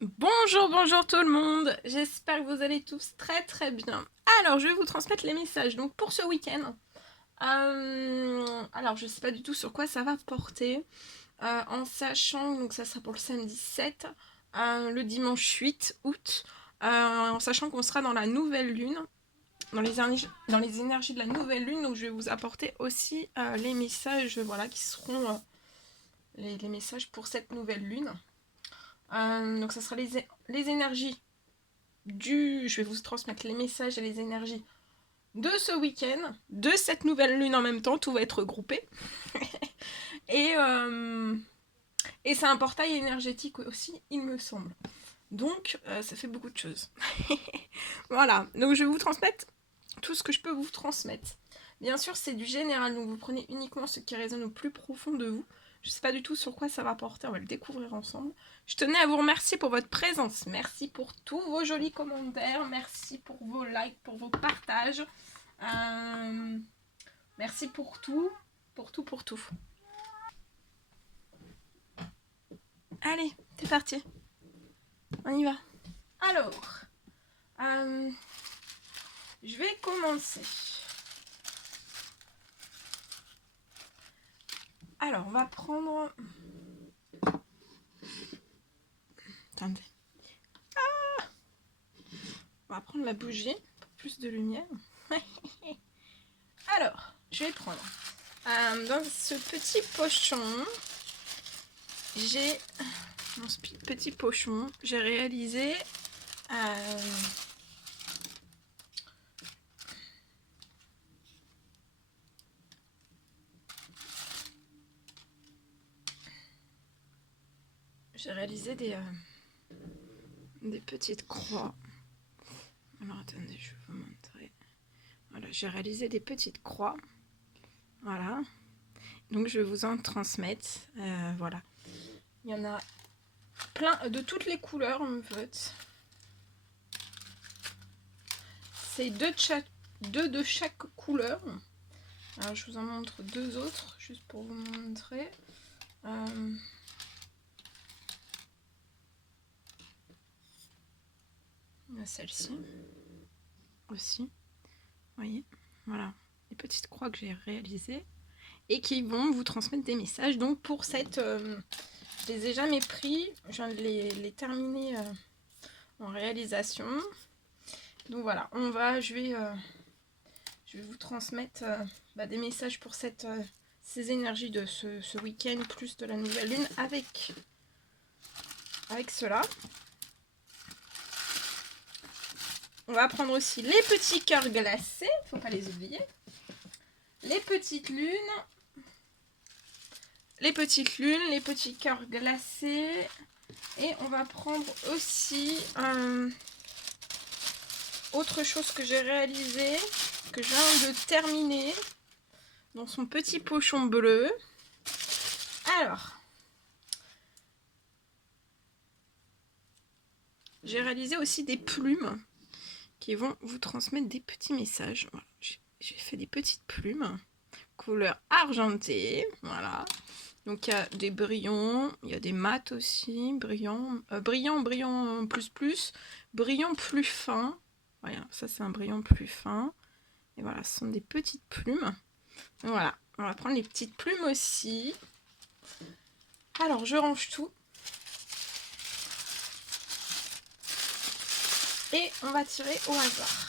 Bonjour, bonjour tout le monde. J'espère que vous allez tous très très bien. Alors, je vais vous transmettre les messages. Donc, pour ce week-end, alors je sais pas du tout sur quoi ça va porter, en sachant donc ça sera pour le samedi 7, le dimanche 8 août, en sachant qu'on sera dans la nouvelle lune, dans les énergies de la nouvelle lune. Donc, je vais vous apporter aussi les messages, voilà, qui seront les messages pour cette nouvelle lune. Donc ça sera les énergies je vais vous transmettre les messages et les énergies de ce week-end, de cette nouvelle lune en même temps, tout va être regroupé. et, euh, et c'est un portail énergétique aussi, il me semble. Donc ça fait beaucoup de choses. Voilà, donc je vais vous transmettre tout ce que je peux vous transmettre. Bien sûr, c'est du général, donc vous prenez uniquement ce qui résonne au plus profond de vous. Je ne sais pas du tout sur quoi ça va porter, on va le découvrir ensemble. Je tenais à vous remercier pour votre présence. Merci pour tous vos jolis commentaires. Merci pour vos likes, pour vos partages. Merci pour tout. Pour tout, pour tout. Allez, c'est parti. On y va. Alors, je vais commencer. Alors, on va prendre... Attendez. On va prendre la bougie pour plus de lumière. Alors, je vais prendre dans ce petit pochon, j'ai j'ai réalisé des petites croix. Alors attendez, je vais vous montrer. Voilà, j'ai réalisé des petites croix. Voilà. Donc je vais vous en transmettre. Voilà. Il y en a plein de toutes les couleurs en fait. C'est deux de chaque couleur. Alors je vous en montre deux autres juste pour vous montrer. Celle-ci aussi. Vous voyez, voilà, les petites croix que j'ai réalisées et qui vont vous transmettre des messages. Donc pour cette, je les ai jamais pris, je viens de les terminer en réalisation. Donc voilà, je vais vous transmettre des messages pour ces énergies de ce week-end plus de la nouvelle lune avec cela. On va prendre aussi les petits cœurs glacés, faut pas les oublier. Les petites lunes, les petits cœurs glacés. Et on va prendre aussi autre chose que j'ai réalisé, que je viens de terminer dans son petit pochon bleu. Alors, j'ai réalisé aussi des plumes qui vont vous transmettre des petits messages. Voilà, j'ai fait des petites plumes couleur argentée, voilà. Donc il y a des brillants, il y a des mats aussi, brillant plus, brillant plus fin. Voilà, ça c'est un brillant plus fin. Et voilà, ce sont des petites plumes. Donc voilà, on va prendre les petites plumes aussi. Alors je range tout. Et on va tirer au hasard.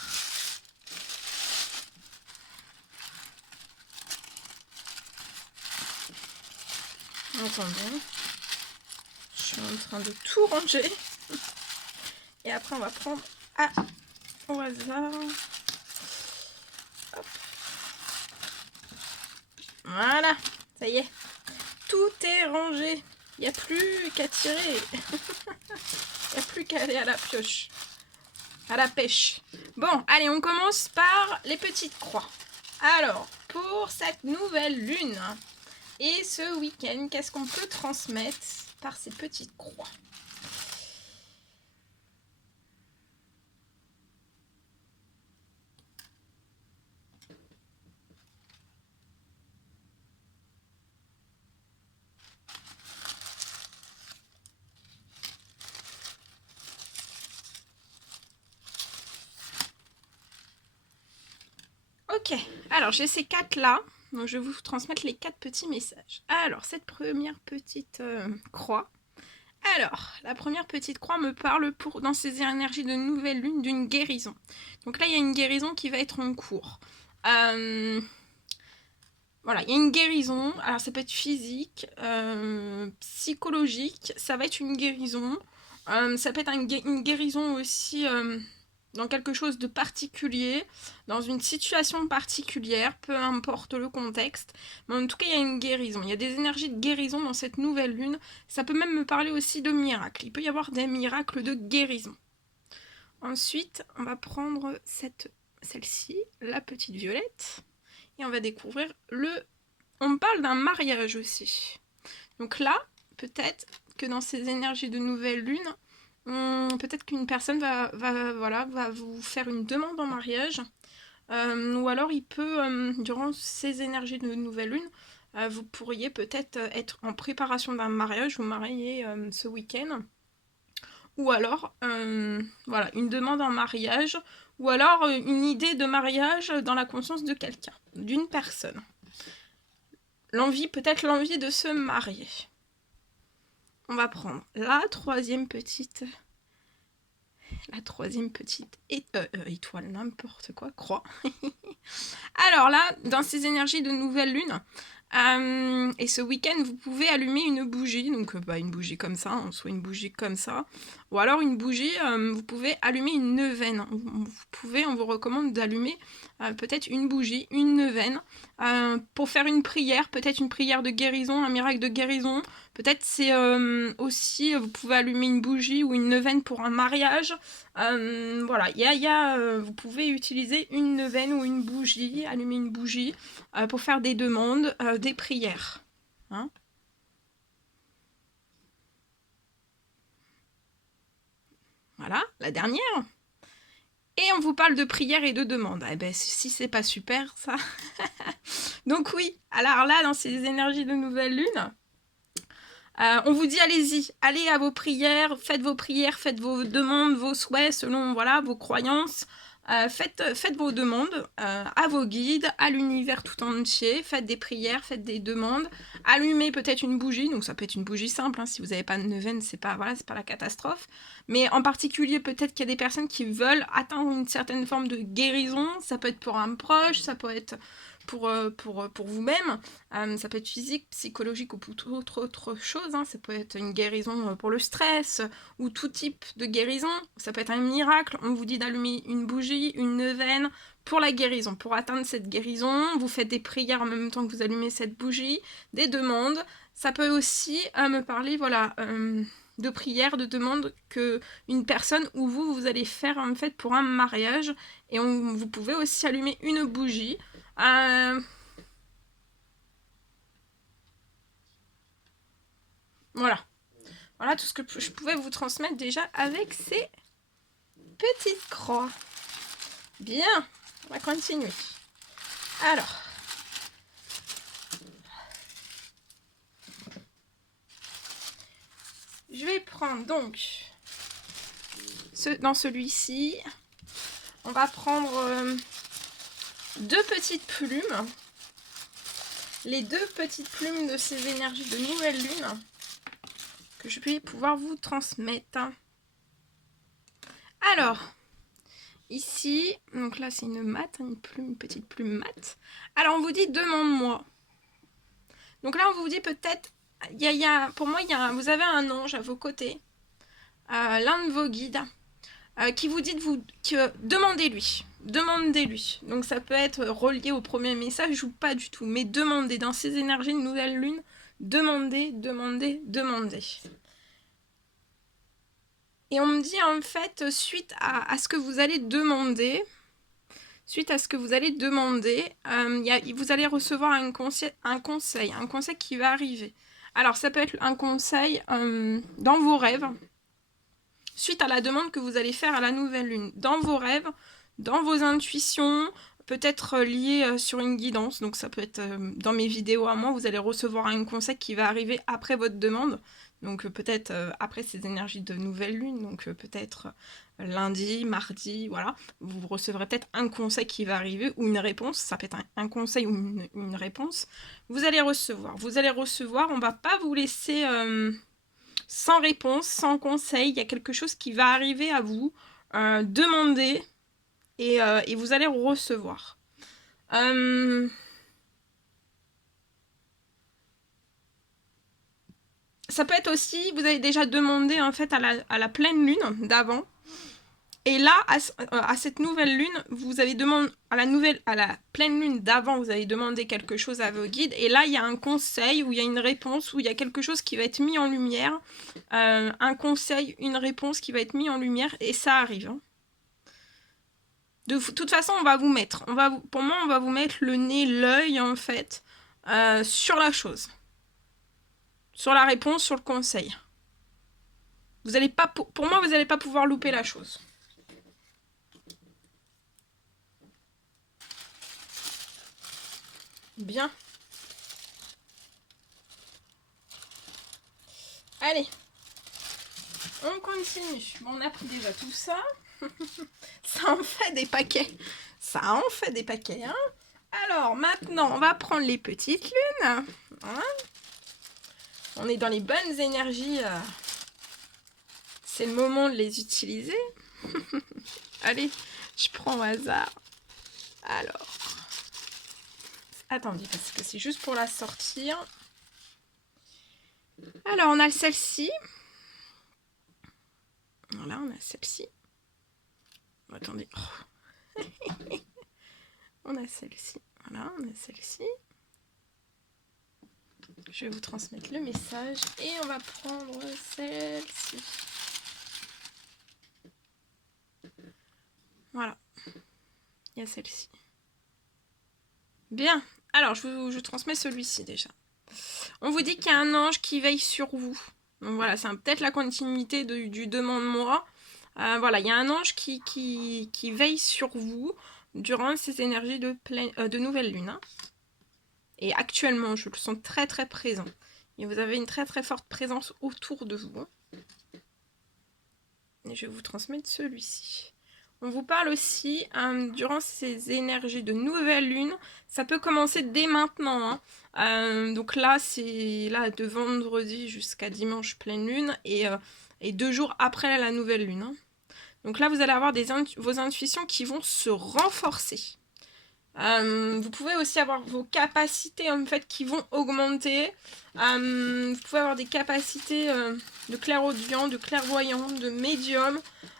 Attendez, je suis en train de tout ranger. Et après on va prendre au hasard. Hop. Voilà, ça y est. Tout est rangé. Il n'y a plus qu'à tirer. Il n'y a plus qu'à aller à la pioche. À la pêche. Bon, allez, on commence par les petites croix. Alors, pour cette nouvelle lune et ce week-end, qu'est-ce qu'on peut transmettre par ces petites croix ? Ok, alors j'ai ces 4 là, donc je vais vous transmettre les 4 petits messages. Alors, cette première petite croix. Alors, la première petite croix me parle dans ces énergies de nouvelle lune d'une guérison. Donc là, il y a une guérison qui va être en cours. Voilà, il y a une guérison. Alors, ça peut être physique, psychologique. Ça va être une guérison. Ça peut être une guérison aussi dans quelque chose de particulier, dans une situation particulière, peu importe le contexte. Mais en tout cas, il y a une guérison. Il y a des énergies de guérison dans cette nouvelle lune. Ça peut même me parler aussi de miracles. Il peut y avoir des miracles de guérison. Ensuite, on va prendre celle-ci, la petite violette. Et on va découvrir on parle d'un mariage aussi. Donc là, peut-être que dans ces énergies de nouvelle lune, peut-être qu'une personne va vous faire une demande en mariage. Ou alors il peut, durant ces énergies de nouvelle lune, vous pourriez peut-être être en préparation d'un mariage, vous marier ce week-end. Ou alors, voilà, une demande en mariage, ou alors une idée de mariage dans la conscience de quelqu'un, d'une personne. Peut-être l'envie de se marier. On va prendre la troisième petite étoile, n'importe quoi, croix. Alors là, dans ces énergies de nouvelle lune, et ce week-end, vous pouvez allumer une bougie, donc une bougie comme ça, soit une bougie comme ça, ou alors une bougie, vous pouvez allumer une neuvaine. On vous recommande d'allumer peut-être une bougie, une neuvaine, pour faire une prière, peut-être une prière de guérison, un miracle de guérison. Peut-être c'est aussi, vous pouvez allumer une bougie ou une neuvaine pour un mariage. Voilà, vous pouvez utiliser une neuvaine ou une bougie, allumer une bougie pour faire des demandes, des prières. Hein? Voilà, la dernière. Et on vous parle de prière et de demande. Eh ben, si c'est pas super, ça. Donc oui, alors là, dans ces énergies de nouvelle lune, on vous dit allez-y, allez à vos prières, faites vos demandes, vos souhaits selon vos croyances. Faites vos demandes à vos guides, à l'univers tout entier. Faites des prières, faites des demandes. Allumez peut-être une bougie, donc ça peut être une bougie simple. Hein, si vous n'avez pas de neuvaine, c'est pas la catastrophe. Mais en particulier, peut-être qu'il y a des personnes qui veulent atteindre une certaine forme de guérison. Ça peut être pour un proche, ça peut être pour vous-même. Ça peut être physique, psychologique ou pour autre chose. Hein. Ça peut être une guérison pour le stress ou tout type de guérison. Ça peut être un miracle. On vous dit d'allumer une bougie, une neuvaine pour la guérison. Pour atteindre cette guérison, vous faites des prières en même temps que vous allumez cette bougie, des demandes. Ça peut aussi me parler de prières, de demandes que une personne ou vous allez faire en fait pour un mariage. Et vous pouvez aussi allumer une bougie. Voilà tout ce que je pouvais vous transmettre déjà avec ces petites croix. Bien, on va continuer. Alors, je vais prendre donc dans celui-ci, on va prendre 2 petites plumes. Les 2 petites plumes de ces énergies de nouvelle lune que je vais pouvoir vous transmettre. Alors, ici, donc là c'est une mate, une petite plume mate. Alors on vous dit demande-moi. Donc là on vous dit peut-être, pour moi vous avez un ange à vos côtés, l'un de vos guides, qui vous dit demandez-lui. Demandez-lui. Donc ça peut être relié au premier message ou pas du tout. Mais demandez dans ces énergies de nouvelle lune. Demandez. Et on me dit en fait, suite à ce que vous allez demander, vous allez recevoir un conseil qui va arriver. Alors ça peut être un conseil dans vos rêves, suite à la demande que vous allez faire à la nouvelle lune, dans vos rêves, dans vos intuitions, peut-être lié sur une guidance. Donc ça peut être dans mes vidéos à moi, vous allez recevoir un conseil qui va arriver après votre demande. Donc peut-être après ces énergies de nouvelle lune, donc peut-être lundi, mardi, voilà, vous recevrez peut-être un conseil qui va arriver ou une réponse, ça peut être un conseil ou une réponse. Vous allez recevoir, on va pas vous laisser sans réponse, sans conseil, il y a quelque chose qui va arriver à vous, demandez et vous allez recevoir. Ça peut être aussi, vous avez déjà demandé en fait à la pleine lune d'avant. Et là, à cette nouvelle lune, vous avez demandé, à la pleine lune d'avant, vous avez demandé quelque chose à vos guides. Et là, il y a un conseil, ou il y a une réponse, ou il y a quelque chose qui va être mis en lumière. Un conseil, une réponse qui va être mis en lumière, et ça arrive. Hein. De toute façon, on va vous mettre, pour moi, on va vous mettre le nez, l'œil, en fait, sur la chose. Sur la réponse, sur le conseil. Vous allez pas, pour moi, vous n'allez pas pouvoir louper la chose. Bien. Allez. On continue. Bon, on a pris déjà tout ça. Ça en fait des paquets. Ça en fait des paquets, hein. Alors, maintenant, on va prendre les petites lunes. Hein. On est dans les bonnes énergies. C'est le moment de les utiliser. Allez, je prends au hasard. Alors. Attendez, parce que c'est juste pour la sortir. Alors, on a celle-ci. Voilà, on a celle-ci. Attendez. Oh. On a celle-ci. Voilà, on a celle-ci. Je vais vous transmettre le message. Et on va prendre celle-ci. Voilà. Il y a celle-ci. Bien. Alors, je vous transmets celui-ci déjà. On vous dit qu'il y a un ange qui veille sur vous. Donc voilà, c'est peut-être la continuité du demande-moi. Voilà, il y a un ange qui veille sur vous durant ces énergies de nouvelle lune. Hein. Et actuellement, je le sens très très présent. Et vous avez une très très forte présence autour de vous. Et je vais vous transmettre celui-ci. On vous parle aussi, durant ces énergies de nouvelle lune, ça peut commencer dès maintenant. Hein. Donc là, c'est là de vendredi jusqu'à dimanche pleine lune et 2 jours après la nouvelle lune. Hein. Donc là, vous allez avoir vos intuitions qui vont se renforcer. Vous pouvez aussi avoir vos capacités en fait qui vont augmenter. Vous pouvez avoir des capacités de clairaudient, de clairvoyant, de médium.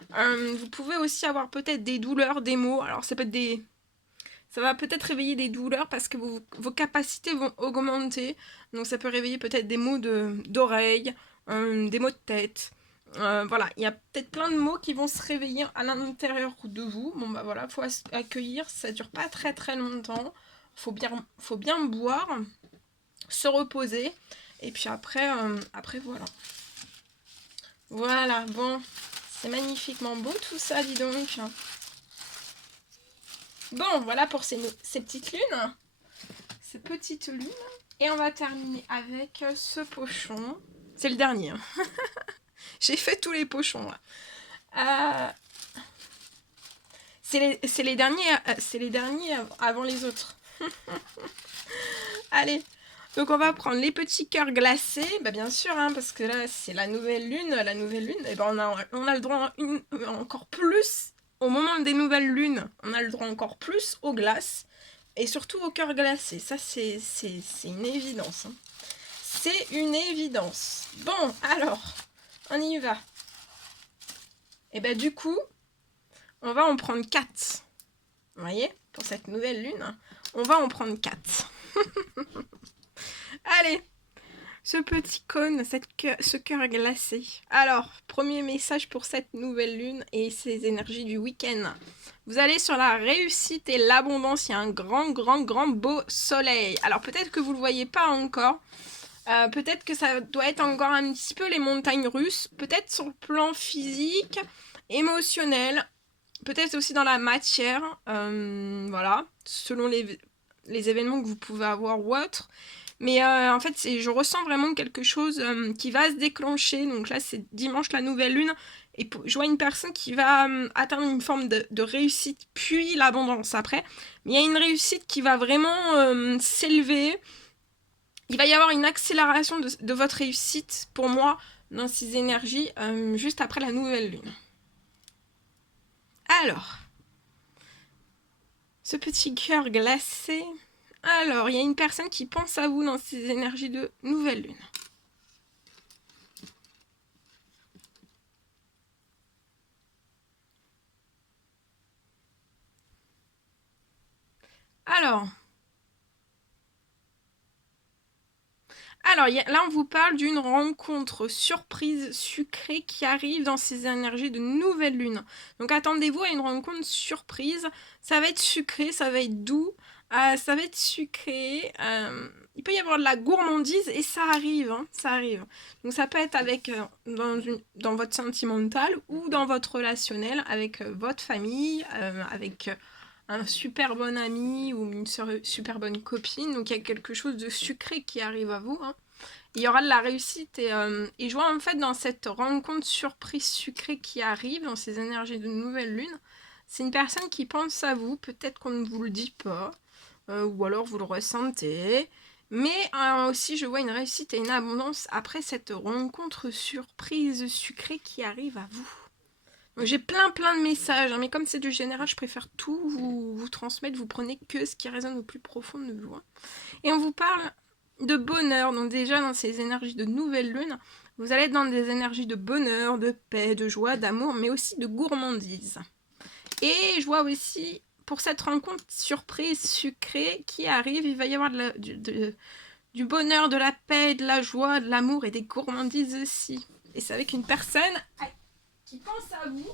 Vous pouvez aussi avoir peut-être des douleurs, des maux. Alors ça va peut-être réveiller des douleurs parce que vos capacités vont augmenter. Donc ça peut réveiller peut-être des maux d'oreilles, des maux de tête. Voilà, il y a peut-être plein de mots qui vont se réveiller à l'intérieur de vous. Bon bah voilà, faut accueillir, ça dure pas très très longtemps. Faut bien boire, se reposer. Et puis après voilà. Voilà, bon, c'est magnifiquement beau tout ça, dis donc. Bon, voilà pour ces petites lunes. Ces petites lunes. Et on va terminer avec ce pochon. C'est le dernier. Hein. J'ai fait tous les pochons là. C'est les derniers avant les autres. Allez, donc on va prendre les petits cœurs glacés, bah bien sûr, hein, parce que là c'est la nouvelle lune, et ben on a le droit encore plus, au moment des nouvelles lunes, on a le droit encore plus aux glaces, et surtout aux cœurs glacés, ça c'est une évidence. Hein. C'est une évidence. Bon, alors, on y va. Et ben du coup, on va en prendre 4. Vous voyez, pour cette nouvelle lune, on va en prendre 4. Allez, ce petit cône, ce cœur glacé. Alors, premier message pour cette nouvelle lune et ces énergies du week-end. Vous allez sur la réussite et l'abondance. Il y a un grand beau soleil. Alors, peut-être que vous ne le voyez pas encore. Peut-être que ça doit être encore un petit peu les montagnes russes. Peut-être sur le plan physique, émotionnel. Peut-être aussi dans la matière. Voilà, selon les événements que vous pouvez avoir ou autre. Mais en fait, je ressens vraiment quelque chose qui va se déclencher. Donc là, c'est dimanche, la nouvelle lune. Et je vois une personne qui va atteindre une forme de réussite, puis l'abondance après. Mais il y a une réussite qui va vraiment s'élever. Il va y avoir une accélération de votre réussite, pour moi, dans ces énergies, juste après la nouvelle lune. Alors, ce petit cœur glacé. Alors, il y a une personne qui pense à vous dans ces énergies de nouvelle lune. Alors, là, on vous parle d'une rencontre surprise sucrée qui arrive dans ces énergies de nouvelle lune. Donc, attendez-vous à une rencontre surprise. Ça va être sucré, ça va être doux, ça va être sucré. Il peut y avoir de la gourmandise et ça arrive, hein, ça arrive. Donc, ça peut être avec dans votre sentimental ou dans votre relationnel avec votre famille, avec un super bon ami ou une super bonne copine. Donc il y a quelque chose de sucré qui arrive à vous. Hein. Il y aura de la réussite et je vois en fait dans cette rencontre surprise sucrée qui arrive, dans ces énergies de nouvelle lune, c'est une personne qui pense à vous, peut-être qu'on ne vous le dit pas, ou alors vous le ressentez. Mais aussi je vois une réussite et une abondance après cette rencontre surprise sucrée qui arrive à vous. J'ai plein de messages, hein, mais comme c'est du général, je préfère tout vous transmettre. Vous prenez que ce qui résonne au plus profond de vous. Hein. Et on vous parle de bonheur. Donc déjà, dans ces énergies de nouvelle lune, vous allez être dans des énergies de bonheur, de paix, de joie, d'amour, mais aussi de gourmandise. Et je vois aussi, pour cette rencontre surprise, sucrée, qui arrive, il va y avoir du bonheur, de la paix, de la joie, de l'amour et des gourmandises aussi. Et c'est avec une personne qui pense à vous.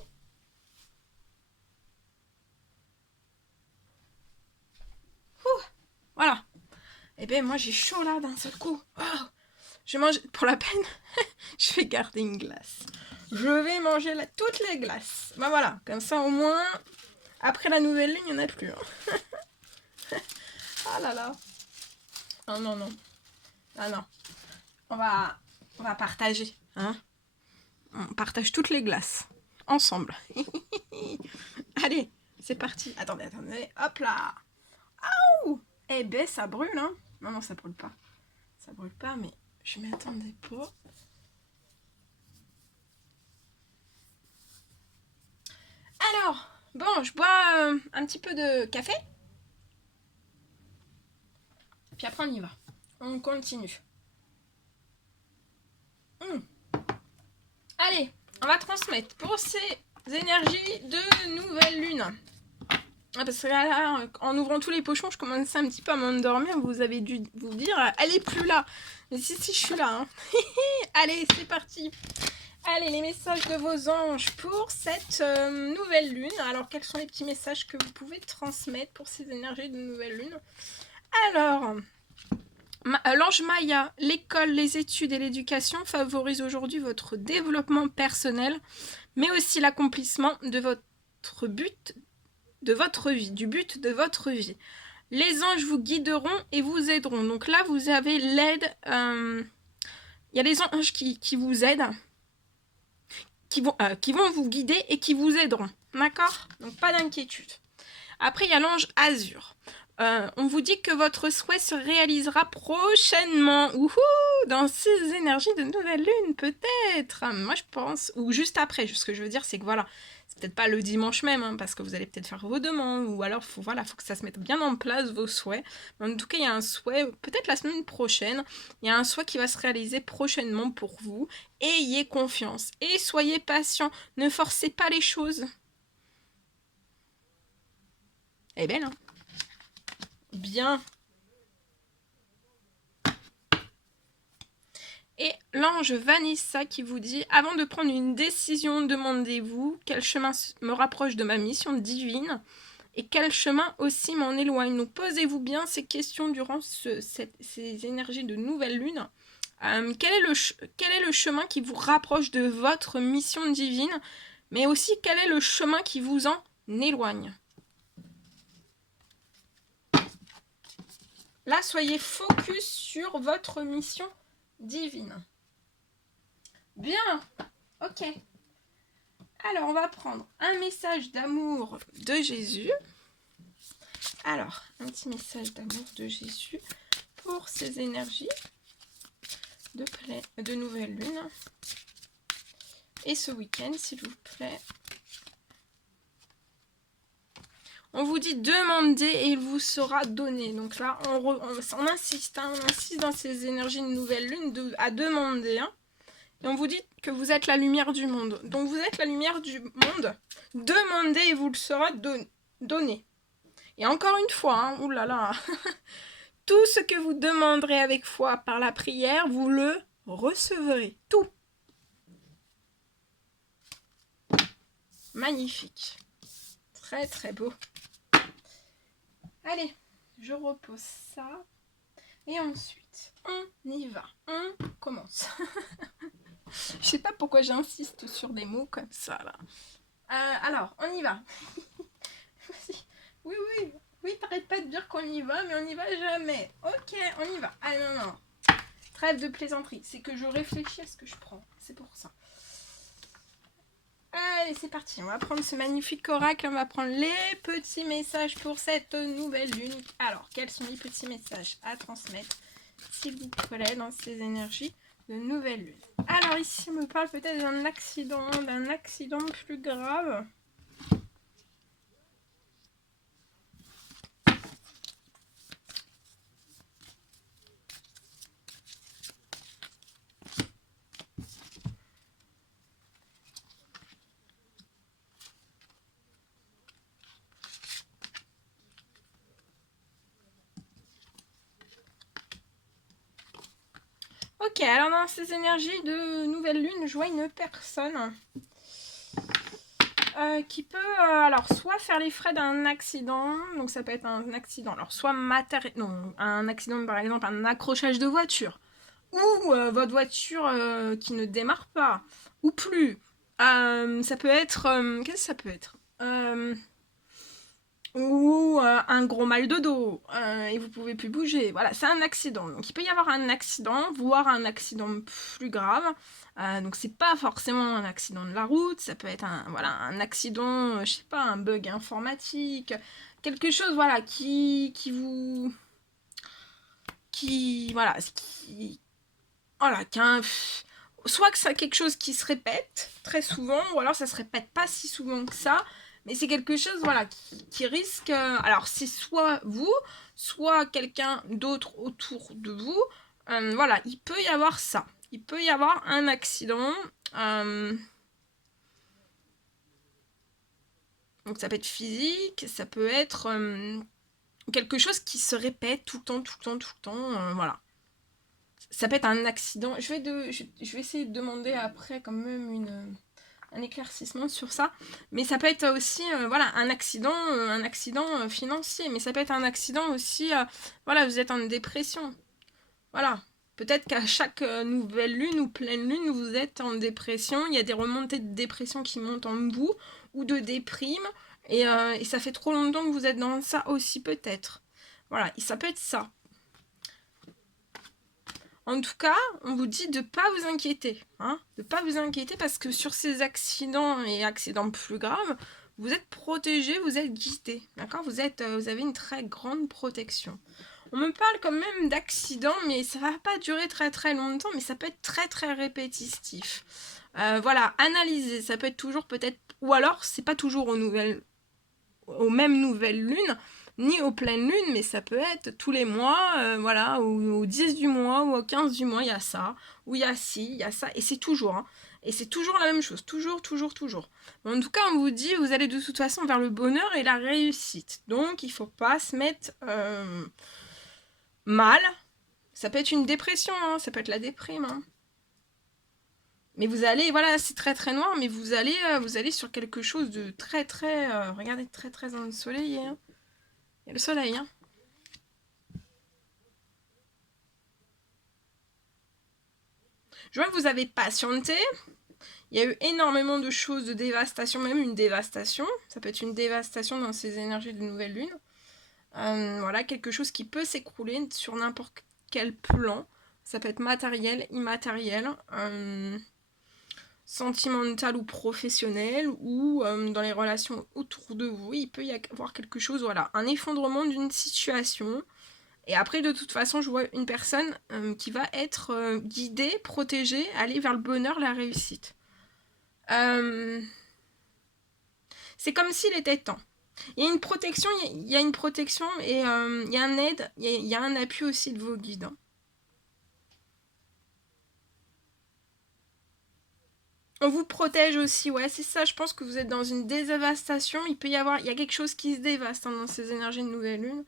Voilà. Et bien moi j'ai chaud là d'un seul coup. Oh, je mange pour la peine. Je vais garder une glace. Je vais manger toutes les glaces. Ben voilà, comme ça au moins, après la nouvelle ligne, il n'y en a plus. Hein. Ah là là. Oh non, non. Ah non. On va partager. Hein. On partage toutes les glaces. Ensemble. Allez, c'est parti. Attendez. Hop là. Aouh. Eh ben, ça brûle, hein. Non, ça brûle pas. Ça brûle pas, mais je m'y attendais pas. Alors, bon, je bois un petit peu de café. Puis après, on y va. On continue. Allez, on va transmettre pour ces énergies de nouvelle lune. Parce que là, en ouvrant tous les pochons, je commençais un petit peu à m'endormir. Vous avez dû vous dire, elle est plus là. Mais si, je suis là. Hein. Allez, c'est parti. Allez, les messages de vos anges pour cette nouvelle lune. Alors, quels sont les petits messages que vous pouvez transmettre pour ces énergies de nouvelle lune? Alors, l'ange Maya, l'école, les études et l'éducation favorisent aujourd'hui votre développement personnel, mais aussi l'accomplissement de votre but, de votre vie, du but de votre vie. Les anges vous guideront et vous aideront. Donc là, vous avez l'aide. Il y a les anges qui vous aident, qui vont vous guider et qui vous aideront. D'accord? Donc pas d'inquiétude. Après, il y a l'ange Azur. On vous dit que votre souhait se réalisera prochainement. Dans ces énergies de nouvelle lune, peut-être. Moi, je pense. Ou juste après. Ce que je veux dire, c'est que voilà. C'est peut-être pas le dimanche même, hein, parce que vous allez peut-être faire vos demandes. Ou alors, faut que ça se mette bien en place, vos souhaits. Mais en tout cas, il y a un souhait, peut-être la semaine prochaine. Il y a un souhait qui va se réaliser prochainement pour vous. Ayez confiance. Et soyez patient. Ne forcez pas les choses. Elle est belle, hein? Bien. Et l'ange Vanessa qui vous dit, avant de prendre une décision, demandez-vous quel chemin me rapproche de ma mission divine et quel chemin aussi m'en éloigne. Donc posez-vous bien ces questions durant ces énergies de nouvelle lune. Quel est le chemin qui vous rapproche de votre mission divine, mais aussi quel est le chemin qui vous en éloigne? Là, soyez focus sur votre mission divine. Bien, ok. Alors, on va prendre un message d'amour de Jésus. Alors, un petit message d'amour de Jésus pour ces énergies de nouvelle lune. Et ce week-end, s'il vous plaît. On vous dit demandez et il vous sera donné. Donc là, on insiste, hein, on insiste dans ces énergies de nouvelle lune à demander. Hein. Et on vous dit que vous êtes la lumière du monde. Donc vous êtes la lumière du monde. Demandez et vous le sera donné. Et encore une fois, hein, oulala, tout ce que vous demanderez avec foi par la prière, vous le recevrez. Tout. Magnifique. Très très beau. Allez, je repose ça. Et ensuite, on y va. On commence. Je sais pas pourquoi j'insiste sur des mots comme ça, là. Alors, on y va. Oui, t'arrêtes pas de dire qu'on y va, mais on n'y va jamais. Ok, on y va. Ah non. Trêve de plaisanterie. C'est que je réfléchis à ce que je prends. C'est pour ça. Allez, c'est parti. On va prendre ce magnifique oracle. On va prendre les petits messages pour cette nouvelle lune. Alors, quels sont les petits messages à transmettre, s'il vous plaît, dans ces énergies de nouvelle lune? Alors, ici, on me parle peut-être d'un accident plus grave. Ok, alors dans ces énergies de nouvelle lune, je vois une personne qui peut alors soit faire les frais d'un accident, donc ça peut être un accident, alors soit un accident par exemple, un accrochage de voiture, ou votre voiture qui ne démarre pas, ou plus. Ça peut être, qu'est-ce que ça peut être ou un gros mal de dos et vous pouvez plus bouger. Voilà, c'est un accident. Donc il peut y avoir un accident, voire un accident plus grave. Donc c'est pas forcément un accident de la route, ça peut être un accident, je sais pas, un bug informatique, quelque chose voilà qui soit que c'est quelque chose qui se répète très souvent, ou alors ça se répète pas si souvent que ça, mais c'est quelque chose voilà qui risque. Alors c'est soit vous, soit quelqu'un d'autre autour de vous. Voilà, il peut y avoir ça. Il peut y avoir un accident. Donc ça peut être physique, ça peut être quelque chose qui se répète tout le temps, voilà. Ça peut être un accident. Je vais essayer de demander après quand même un éclaircissement sur ça. Mais ça peut être aussi un accident financier. Mais ça peut être un accident aussi, vous êtes en dépression. Voilà. Peut-être qu'à chaque nouvelle lune ou pleine lune, vous êtes en dépression. Il y a des remontées de dépression qui montent en vous ou de déprime. Et ça fait trop longtemps que vous êtes dans ça aussi peut-être. Voilà, et ça peut être ça. En tout cas, on vous dit de ne pas vous inquiéter. Hein, de ne pas vous inquiéter parce que sur ces accidents et accidents plus graves, vous êtes protégé, vous êtes guidé. D'accord, vous avez une très grande protection. On me parle quand même d'accidents, mais ça va pas durer très très longtemps, mais ça peut être très très répétitif. Analyser, ça peut être toujours peut-être, ou alors c'est pas toujours aux mêmes nouvelles lunes, ni aux pleines lunes, mais ça peut être tous les mois, au 10 du mois, ou au 15 du mois, il y a ça, ou il y a ci, il y a ça, et c'est toujours, hein, et c'est toujours la même chose, toujours. En tout cas, on vous dit, vous allez de toute façon vers le bonheur et la réussite, donc il faut pas se mettre mal, ça peut être une dépression, hein, ça peut être la déprime, hein. Mais vous allez, c'est très très noir, mais vous allez sur quelque chose de très très, regardez, très très ensoleillé, hein. Il y a le soleil, hein. Je vois que vous avez patienté. Il y a eu énormément de choses, de dévastation, même une dévastation. Ça peut être une dévastation dans ces énergies de nouvelle lune. Voilà, quelque chose qui peut s'écrouler sur n'importe quel plan. Ça peut être matériel, immatériel, sentimental ou professionnel, ou dans les relations autour de vous, il peut y avoir quelque chose, voilà, un effondrement d'une situation. Et après, de toute façon, je vois une personne qui va être guidée, protégée, aller vers le bonheur, la réussite. C'est comme s'il était temps. Il y a une protection, il y a une protection et il y a un aide, il y a un appui aussi de vos guides. On vous protège aussi, ouais, c'est ça. Je pense que vous êtes dans une dévastation. Il y a quelque chose qui se dévaste dans ces énergies de nouvelle lune.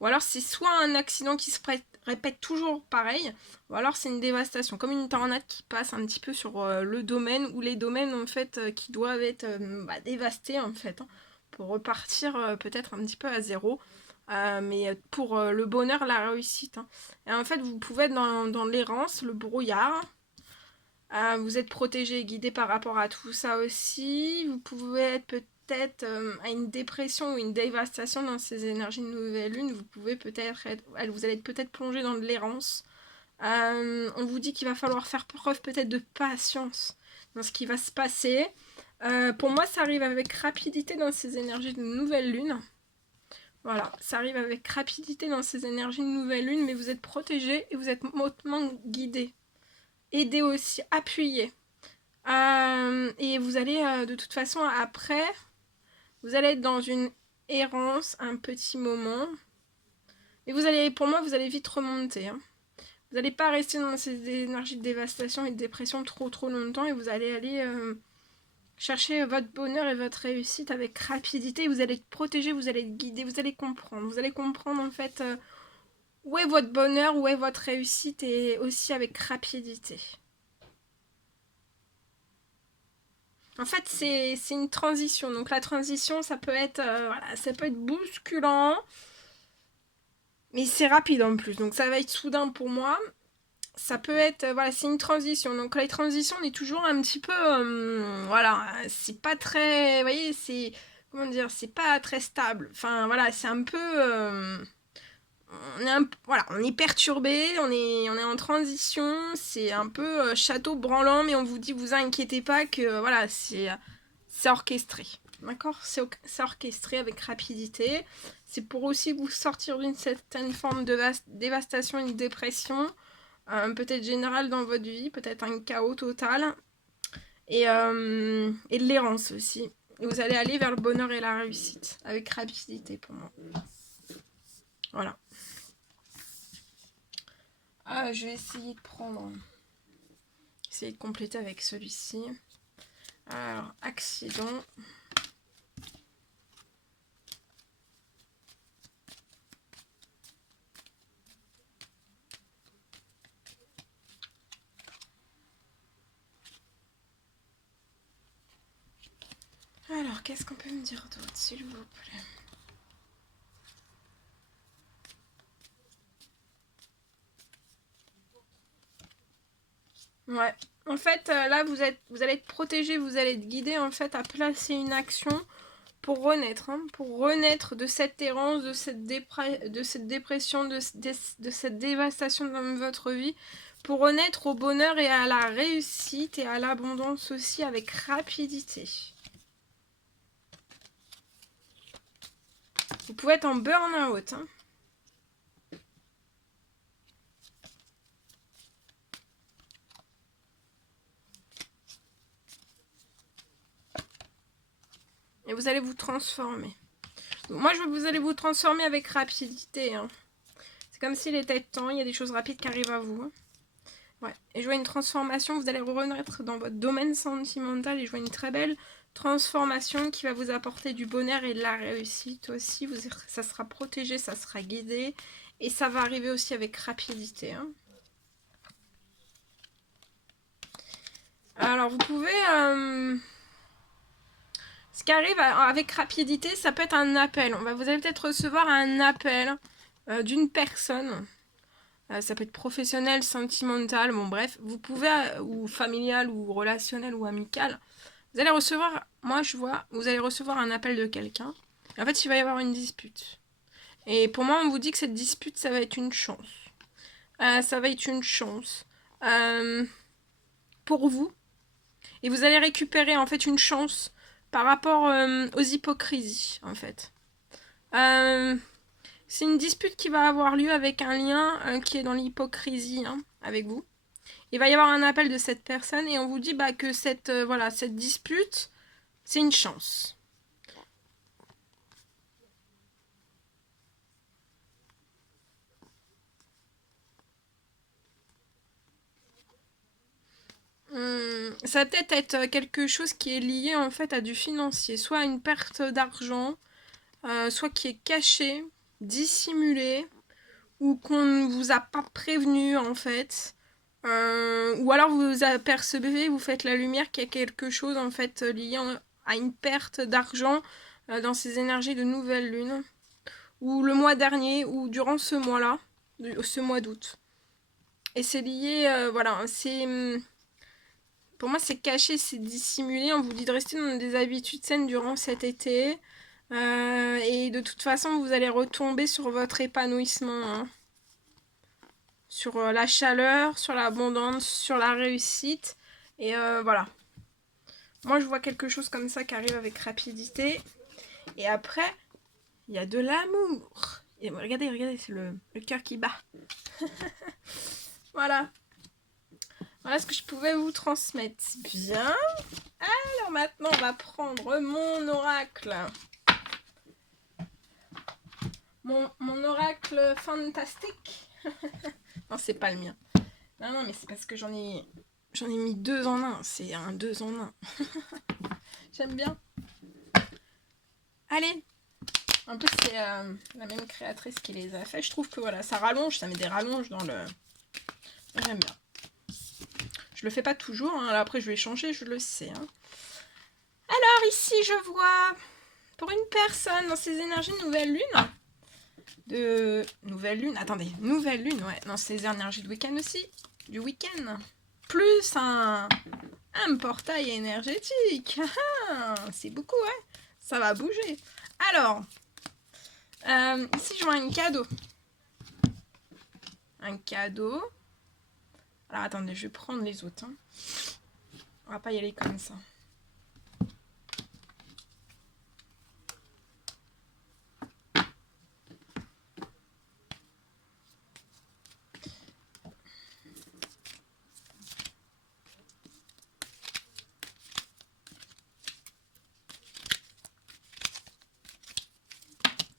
Ou alors c'est soit un accident qui se répète toujours pareil, ou alors c'est une dévastation, comme une tornade qui passe un petit peu sur le domaine, ou les domaines en fait qui doivent être dévastés en fait, hein, pour repartir peut-être un petit peu à zéro. Mais pour le bonheur, la réussite. Hein. Et en fait, vous pouvez être dans l'errance, le brouillard. Vous êtes protégé et guidé par rapport à tout ça aussi. Vous pouvez être peut-être à une dépression ou une dévastation dans ces énergies de nouvelle lune. Vous pouvez peut-être être, vous allez être peut-être plongé dans de l'errance. On vous dit qu'il va falloir faire preuve peut-être de patience dans ce qui va se passer. Pour moi, ça arrive avec rapidité dans ces énergies de nouvelle lune. Voilà, ça arrive avec rapidité dans ces énergies de nouvelle lune, mais vous êtes protégé et vous êtes hautement guidé. Aidé aussi, appuyé. Et vous allez, de toute façon, après, vous allez être dans une errance un petit moment. Et vous allez, pour moi, vous allez vite remonter. Hein. Vous n'allez pas rester dans ces énergies de dévastation et de dépression trop longtemps. Et vous allez aller chercher votre bonheur et votre réussite avec rapidité. Vous allez être protégé, vous allez être guidé, vous allez comprendre. Vous allez comprendre en fait où est votre bonheur, où est votre réussite et aussi avec rapidité. En fait, c'est une transition. Donc la transition, ça peut être, voilà, ça peut être bousculant, mais c'est rapide en plus. Donc ça va être soudain pour moi. Ça peut être, voilà, c'est une transition. Donc les transitions, on est toujours un petit peu, voilà, c'est pas très, vous voyez, c'est, comment dire, c'est pas très stable. Enfin voilà, c'est un peu, voilà, on est perturbé, on est en transition, c'est un peu château branlant, mais on vous dit, vous inquiétez pas que, voilà, c'est orchestré. D'accord, c'est orchestré avec rapidité. C'est pour aussi vous sortir d'une certaine forme de dévastation et de dépression, peut-être générale dans votre vie, peut-être un chaos total, et de l'errance aussi. Et vous allez aller vers le bonheur et la réussite, avec rapidité pour moi. Voilà. Je vais essayer de prendre... Essayer de compléter avec celui-ci. Alors, accident... Alors, qu'est-ce qu'on peut me dire d'autre, s'il vous plaît? Ouais. En fait, là, vous allez être protégé, vous allez être guidé, en fait, à placer une action pour renaître. Hein, pour renaître de cette errance, de cette dépression, de cette dévastation dans votre vie. Pour renaître au bonheur et à la réussite et à l'abondance aussi avec rapidité. Vous pouvez être en burn-out. Hein. Et vous allez vous transformer. Moi, vous allez vous transformer avec rapidité. Hein. C'est comme s'il était temps. Il y a des choses rapides qui arrivent à vous. Hein. Ouais. Et je vois une transformation. Vous allez renaître dans votre domaine sentimental. Et je vois une très belle transformation qui va vous apporter du bonheur et de la réussite aussi. Ça sera protégé, ça sera guidé. Et ça va arriver aussi avec rapidité. Hein. Alors, vous pouvez... Ce qui arrive avec rapidité, ça peut être un appel. Vous allez peut-être recevoir un appel d'une personne. Ça peut être professionnel, sentimental, bon bref. Vous pouvez, ou familial, ou relationnel, ou amical. Vous allez recevoir, moi je vois, vous allez recevoir un appel de quelqu'un. En fait, il va y avoir une dispute. Et pour moi, on vous dit que cette dispute, ça va être une chance. Ça va être une chance pour vous. Et vous allez récupérer en fait une chance par rapport aux hypocrisies, en fait. C'est une dispute qui va avoir lieu avec un lien qui est dans l'hypocrisie hein, avec vous. Il va y avoir un appel de cette personne et on vous dit bah, que cette dispute, c'est une chance. Ça va peut-être être quelque chose qui est lié en fait à du financier, soit à une perte d'argent, soit qui est caché, dissimulé, ou qu'on ne vous a pas prévenu en fait. Ou alors vous apercevez, vous faites la lumière qu'il y a quelque chose en fait lié à une perte d'argent dans ces énergies de nouvelle lune, ou le mois dernier, ou durant ce mois-là, ce mois d'août. Et c'est lié, voilà, pour moi c'est caché, c'est dissimulé. On vous dit de rester dans des habitudes saines durant cet été. Et de toute façon, vous allez retomber sur votre épanouissement. Hein. Sur la chaleur, sur l'abondance, sur la réussite. Et voilà. Moi, je vois quelque chose comme ça qui arrive avec rapidité. Et après, il y a de l'amour. Et regardez, regardez, c'est le cœur qui bat. Voilà. Voilà ce que je pouvais vous transmettre. Bien. Alors maintenant, on va prendre mon oracle. Mon oracle fantastique. Non, c'est pas le mien. Non, mais c'est parce que j'en ai mis 2 en 1. C'est un 2 en 1. J'aime bien. Allez. En plus, c'est la même créatrice qui les a fait. Je trouve que voilà, ça rallonge, ça met des rallonges dans le... J'aime bien. Je le fais pas toujours. Hein. Après, je vais changer, je le sais. Hein. Alors, ici, je vois... Pour une personne dans ces énergies de nouvelle lune... Nouvelle lune, attendez, nouvelle lune, ouais, dans ces énergies de week-end aussi, du week-end, plus un portail énergétique, c'est beaucoup, ouais, ça va bouger. Alors, ici je vois un cadeau. Un cadeau. Alors attendez, je vais prendre les autres. Hein. On va pas y aller comme ça.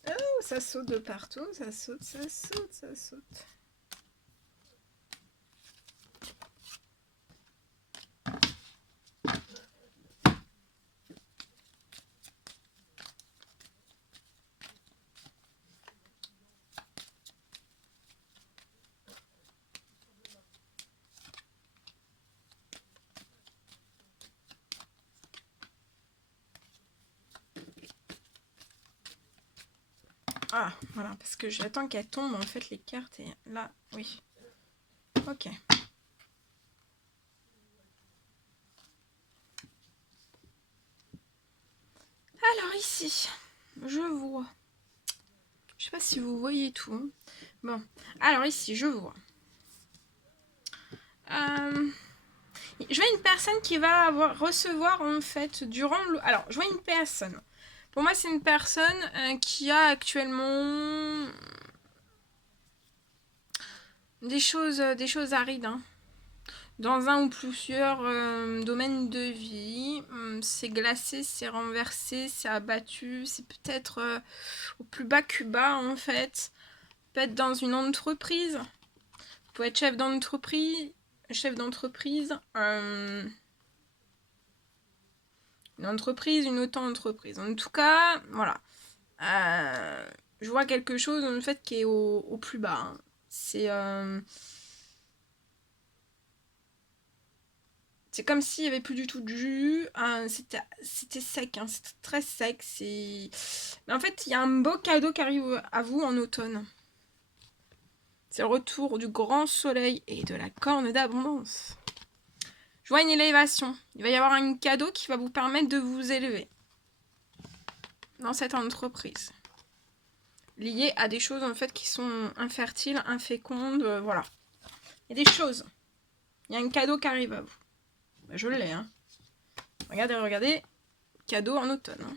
Oh, ça saute de partout, ça saute, ça saute, ça saute. Ah, voilà, parce que j'attends qu'elle tombe, en fait, les cartes, et là, oui. Ok. Alors ici, je vois. Je sais pas si vous voyez tout. Hein. Bon, alors ici, je vois. Je vois une personne qui va recevoir en fait durant le... Alors, je vois une personne. Pour moi, c'est une personne qui a actuellement des choses arides. Hein. Dans un ou plusieurs domaines de vie. C'est glacé, c'est renversé, c'est abattu. C'est peut-être au plus bas que bas en fait. Peut-être dans une entreprise. Vous pouvez être chef d'entreprise. Une entreprise, une auto-entreprise. En tout cas, voilà. Je vois quelque chose en fait qui est au plus bas. Hein. C'est comme s'il n'y avait plus du tout de jus. C'était sec, hein, c'était très sec. Mais en fait, il y a un beau cadeau qui arrive à vous en automne. C'est le retour du grand soleil et de la corne d'abondance. Je vois une élévation. Il va y avoir un cadeau qui va vous permettre de vous élever dans cette entreprise. liées à des choses en fait qui sont infertiles, infécondes, voilà. Il y a des choses. Il y a un cadeau qui arrive à vous. Ben, je l'ai, hein. Regardez, regardez. Cadeau en automne. Hein.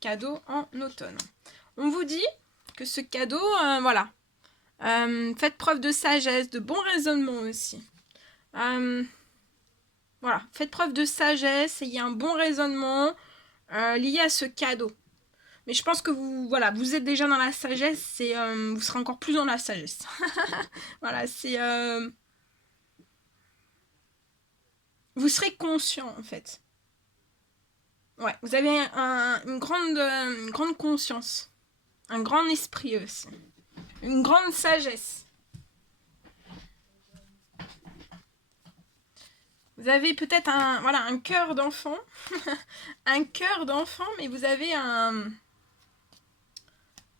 Cadeau en automne. On vous dit que ce cadeau, voilà. Faites preuve de sagesse, de bon raisonnement aussi. Voilà, faites preuve de sagesse, ayez un bon raisonnement lié à ce cadeau. Mais je pense que vous, voilà, vous êtes déjà dans la sagesse et vous serez encore plus dans la sagesse. Voilà, c'est... vous serez conscient en fait. Ouais, vous avez une grande conscience. Un grand esprit aussi. Une grande sagesse. Vous avez peut-être un cœur d'enfant. Un cœur d'enfant, mais vous avez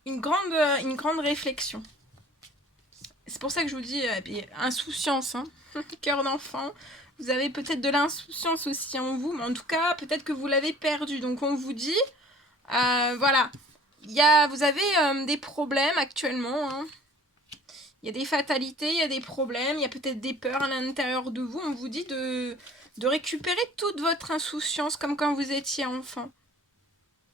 une grande réflexion. C'est pour ça que je vous dis insouciance, hein. Cœur d'enfant. Vous avez peut-être de l'insouciance aussi en vous, mais en tout cas, peut-être que vous l'avez perdu. Donc on vous dit, voilà, vous avez des problèmes actuellement, hein. Il y a des fatalités, il y a des problèmes, il y a peut-être des peurs à l'intérieur de vous. On vous dit de récupérer toute votre insouciance comme quand vous étiez enfant.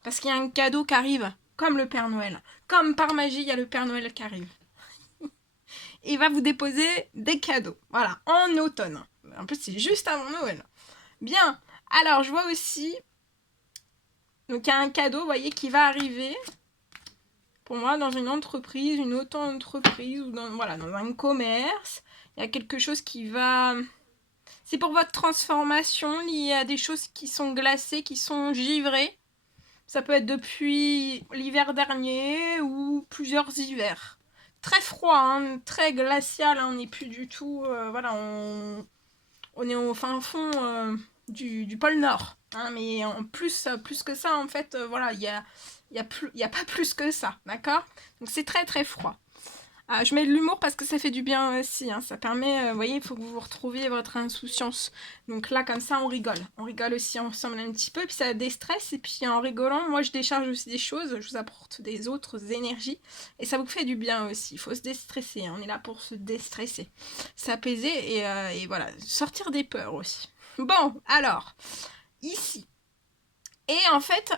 Parce qu'il y a un cadeau qui arrive, comme le Père Noël. Comme par magie, il y a le Père Noël qui arrive. Et il va vous déposer des cadeaux. Voilà, en automne. En plus, c'est juste avant Noël. Bien, alors je vois aussi... Donc il y a un cadeau, vous voyez, qui va arriver... Pour moi, dans une entreprise, une auto-entreprise ou dans un commerce, il y a quelque chose qui va... C'est pour votre transformation liée à des choses qui sont glacées, qui sont givrées. Ça peut être depuis l'hiver dernier ou plusieurs hivers. Très froid, hein, très glacial, hein, on n'est plus du tout... on est au fin fond du pôle Nord. Hein, mais en plus que ça, en fait, voilà, il y a pas plus que ça, d'accord? Donc c'est très très froid. Je mets de l'humour parce que ça fait du bien aussi. Hein, ça permet, vous voyez, il faut que vous retrouviez votre insouciance. Donc là, comme ça, on rigole. On rigole aussi ensemble un petit peu, puis ça déstresse. Et puis en rigolant, moi, je décharge aussi des choses. Je vous apporte des autres énergies. Et ça vous fait du bien aussi. Il faut se déstresser. Hein, on est là pour se déstresser. S'apaiser et voilà, sortir des peurs aussi. Bon, alors, ici. Et en fait...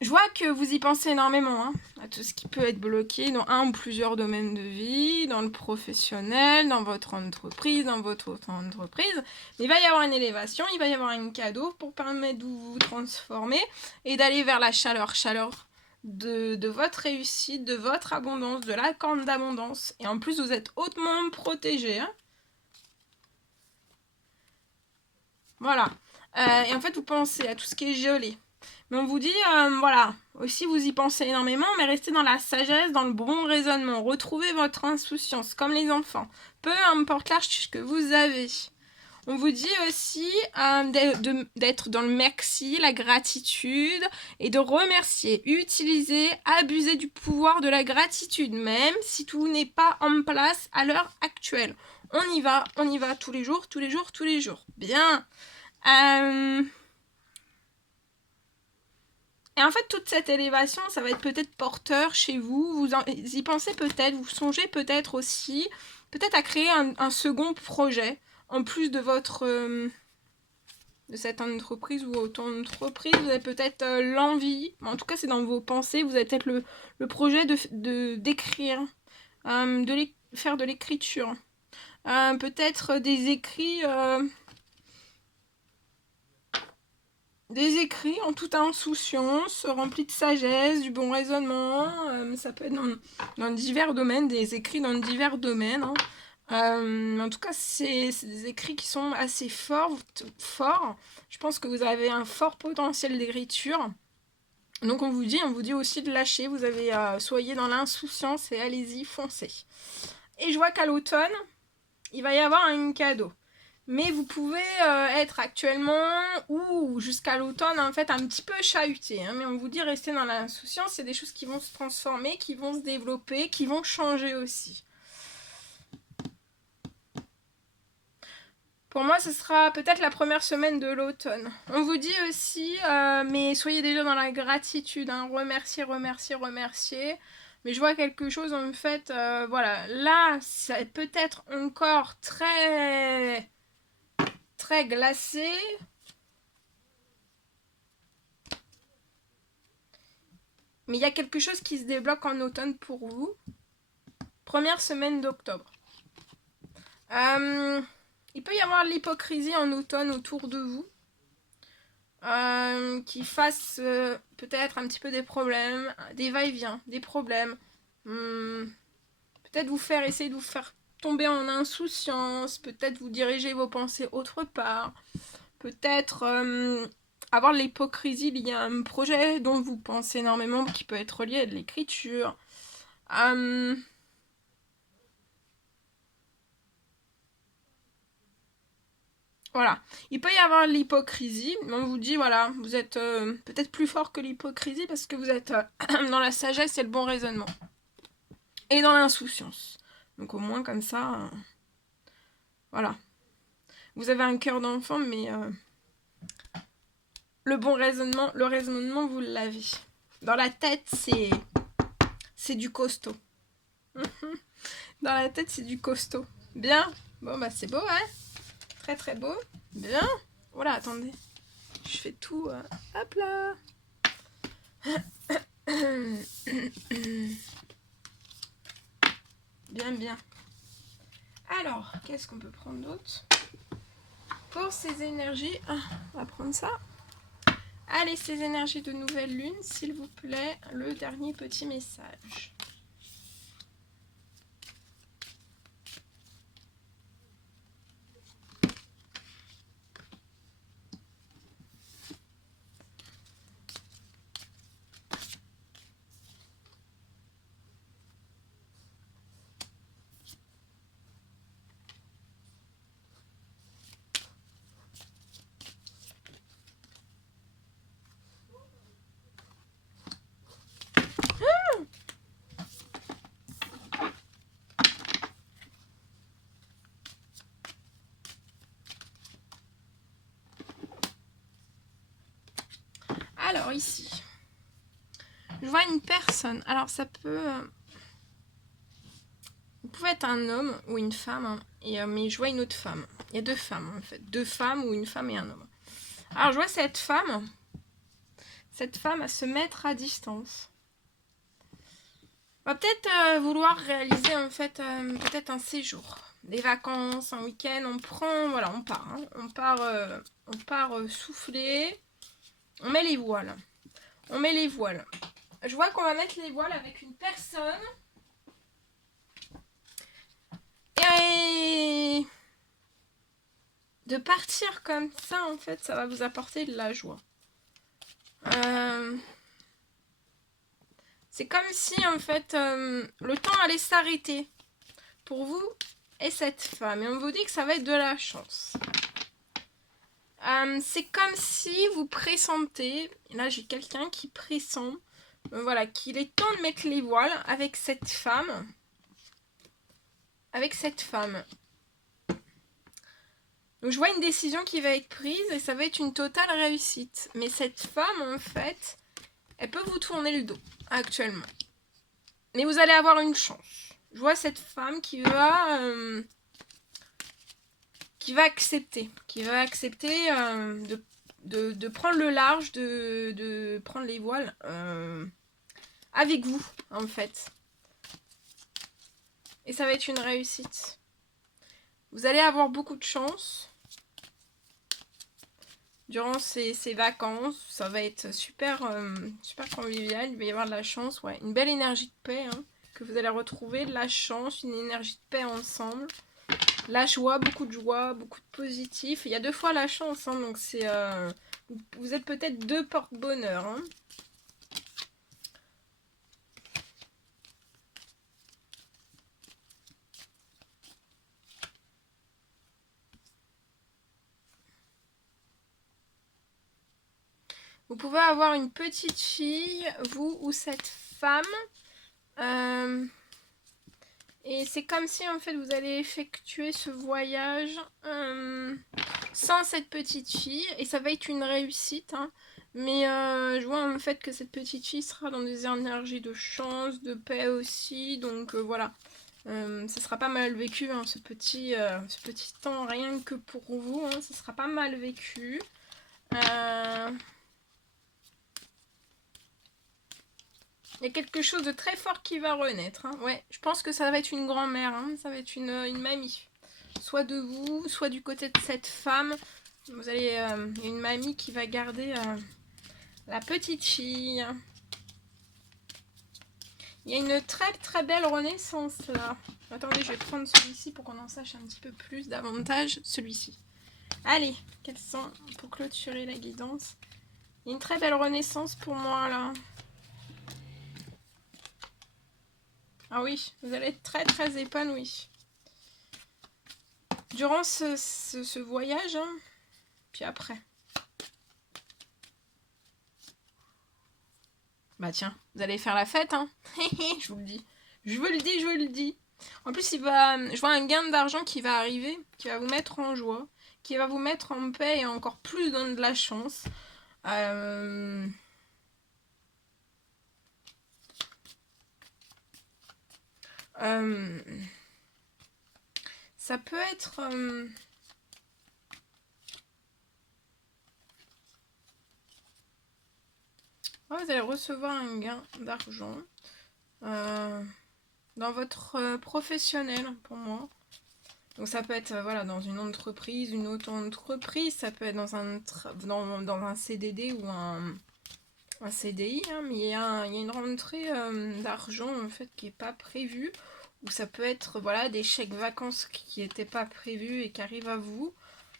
je vois que vous y pensez énormément, hein, à tout ce qui peut être bloqué dans un ou plusieurs domaines de vie, dans le professionnel, dans votre entreprise, dans votre auto-entreprise. Mais il va y avoir une élévation, il va y avoir un cadeau pour permettre de vous transformer et d'aller vers la chaleur de votre réussite, de votre abondance, de la corne d'abondance. Et en plus, vous êtes hautement protégé. Hein. Voilà. Et en fait, vous pensez à tout ce qui est gelé. Mais on vous dit, voilà, aussi vous y pensez énormément, mais restez dans la sagesse, dans le bon raisonnement. Retrouvez votre insouciance, comme les enfants. Peu importe l'âge que vous avez. On vous dit aussi d'être dans le merci, la gratitude, et de remercier, utiliser, abuser du pouvoir de la gratitude, même si tout n'est pas en place à l'heure actuelle. On y va tous les jours, tous les jours, tous les jours. Bien. Et en fait, toute cette élévation, ça va être peut-être porteur chez vous. Vous y pensez peut-être, vous songez peut-être aussi, peut-être à créer un second projet, en plus de votre... de cette entreprise ou auto-entreprise. Vous avez peut-être l'envie, en tout cas c'est dans vos pensées, vous avez peut-être le projet d'écrire, faire de l'écriture. Peut-être des écrits... des écrits en toute insouciance, remplis de sagesse, du bon raisonnement. Ça peut être dans divers domaines, des écrits dans divers domaines. Hein. En tout cas, c'est des écrits qui sont assez forts. Je pense que vous avez un fort potentiel d'écriture. Donc on vous dit aussi de lâcher. Vous avez soyez dans l'insouciance et allez-y, foncez. Et je vois qu'à l'automne, il va y avoir un cadeau. Mais vous pouvez être actuellement ou jusqu'à l'automne en fait un petit peu chahuté. Hein, mais on vous dit rester dans l'insouciance, c'est des choses qui vont se transformer, qui vont se développer, qui vont changer aussi. Pour moi, ce sera peut-être la première semaine de l'automne. On vous dit aussi, mais soyez déjà dans la gratitude, hein, remercier, remercier, remercier. Mais je vois quelque chose en fait, voilà, là, c'est peut-être encore très, très glacé. Mais il y a quelque chose qui se débloque en automne pour vous. Première semaine d'octobre. Il peut y avoir de l'hypocrisie en automne autour de vous. Qui fasse peut-être un petit peu des problèmes, des va-et-vient, des problèmes. Peut-être essayer de vous faire tomber en insouciance, peut-être vous diriger vos pensées autre part, peut-être avoir de l'hypocrisie liée à un projet dont vous pensez énormément, qui peut être lié à de l'écriture. Voilà. Il peut y avoir l'hypocrisie, mais on vous dit, voilà, vous êtes peut-être plus fort que l'hypocrisie parce que vous êtes dans la sagesse et le bon raisonnement. Et dans l'insouciance. Donc au moins comme ça, voilà. Vous avez un cœur d'enfant, mais le bon raisonnement, le raisonnement, vous l'avez. Dans la tête, c'est du costaud. Dans la tête, c'est du costaud. Bien. Bon, bah c'est beau, hein. Très très beau. Bien. Voilà, attendez. Je fais tout. Hop là. Bien, bien. Alors, qu'est-ce qu'on peut prendre d'autre? Pour ces énergies, on va prendre ça. Allez, ces énergies de nouvelle lune, s'il vous plaît, le dernier petit message. Alors ici, je vois une personne. Alors ça peut... Vous pouvez être un homme ou une femme, hein, mais je vois une autre femme. Il y a deux femmes en fait. Deux femmes ou une femme et un homme. Alors je vois cette femme à se mettre à distance. On va peut-être vouloir réaliser en fait peut-être un séjour. Des vacances, un week-end, on prend, voilà, on part. Hein. On part souffler. On met les voiles. On met les voiles. Je vois qu'on va mettre les voiles avec une personne. Et de partir comme ça, en fait, ça va vous apporter de la joie. C'est comme si, en fait, le temps allait s'arrêter pour vous et cette femme. Et on vous dit que ça va être de la chance. C'est comme si vous pressentez, là j'ai quelqu'un qui pressent, voilà, qu'il est temps de mettre les voiles avec cette femme. Avec cette femme. Donc je vois une décision qui va être prise et ça va être une totale réussite. Mais cette femme, en fait, elle peut vous tourner le dos actuellement. Mais vous allez avoir une chance. Je vois cette femme qui va accepter. Qui va accepter de prendre le large, de prendre les voiles avec vous, en fait. Et ça va être une réussite. Vous allez avoir beaucoup de chance. Durant ces vacances, ça va être super, super convivial. Il va y avoir de la chance, ouais. Une belle énergie de paix hein, que vous allez retrouver. De la chance, une énergie de paix ensemble. La joie, beaucoup de positif. Il y a deux fois la chance, hein, donc c'est... vous êtes peut-être deux porte-bonheur. Hein. Vous pouvez avoir une petite fille, vous ou cette femme. Et c'est comme si en fait vous allez effectuer ce voyage sans cette petite fille. Et ça va être une réussite. Hein. Mais je vois en fait que cette petite fille sera dans des énergies de chance, de paix aussi. Donc voilà. Ça sera pas mal vécu, hein, ce petit temps, rien que pour vous. Hein, ça sera pas mal vécu. Il y a quelque chose de très fort qui va renaître. Hein. Ouais, je pense que ça va être une grand-mère, hein. Ça va être une mamie. Soit de vous, soit du côté de cette femme. Vous allez une mamie qui va garder la petite fille. Il y a une très très belle renaissance là. Attendez, je vais prendre celui-ci pour qu'on en sache un petit peu plus davantage. Celui-ci. Allez, quels sont pour clôturer la guidance? Il y a une très belle renaissance pour moi là. Ah oui, vous allez être très très épanoui. Durant ce voyage, hein, puis après. Bah tiens, vous allez faire la fête, hein. Je vous le dis. Je vous le dis, je vous le dis. En plus, je vois un gain d'argent qui va arriver, qui va vous mettre en joie, qui va vous mettre en paix et encore plus dans de la chance. Ça peut être... vous allez recevoir un gain d'argent dans votre professionnel, pour moi. Donc ça peut être voilà, dans une entreprise, une auto-entreprise, ça peut être dans un CDD ou un CDI, hein, mais il y a une rentrée d'argent en fait qui n'est pas prévue, ou ça peut être voilà, des chèques vacances qui n'étaient pas prévus et qui arrivent à vous,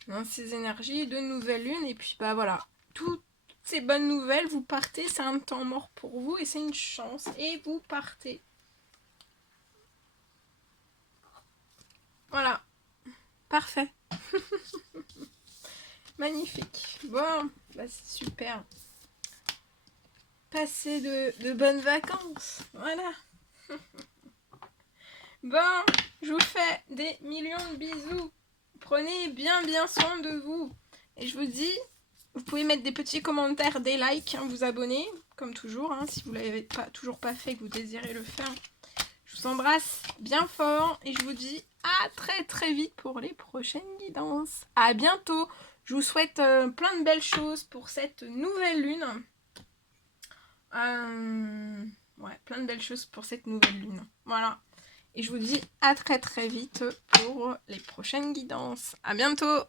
dans ces énergies de nouvelle lune, et puis bah voilà, toutes ces bonnes nouvelles, vous partez, c'est un temps mort pour vous et c'est une chance, et vous partez. Voilà, parfait. Magnifique. Bon, bah c'est super. Passez de bonnes vacances. Voilà. Bon, je vous fais des millions de bisous. Prenez bien soin de vous. Et je vous dis, vous pouvez mettre des petits commentaires, des likes, hein, vous abonner, comme toujours, hein, si vous ne l'avez toujours pas fait, que vous désirez le faire. Je vous embrasse bien fort et je vous dis à très très vite pour les prochaines guidances. À bientôt. Je vous souhaite plein de belles choses pour cette nouvelle lune. Ouais, plein de belles choses pour cette nouvelle lune. Voilà. Et je vous dis à très très vite pour les prochaines guidances. À bientôt.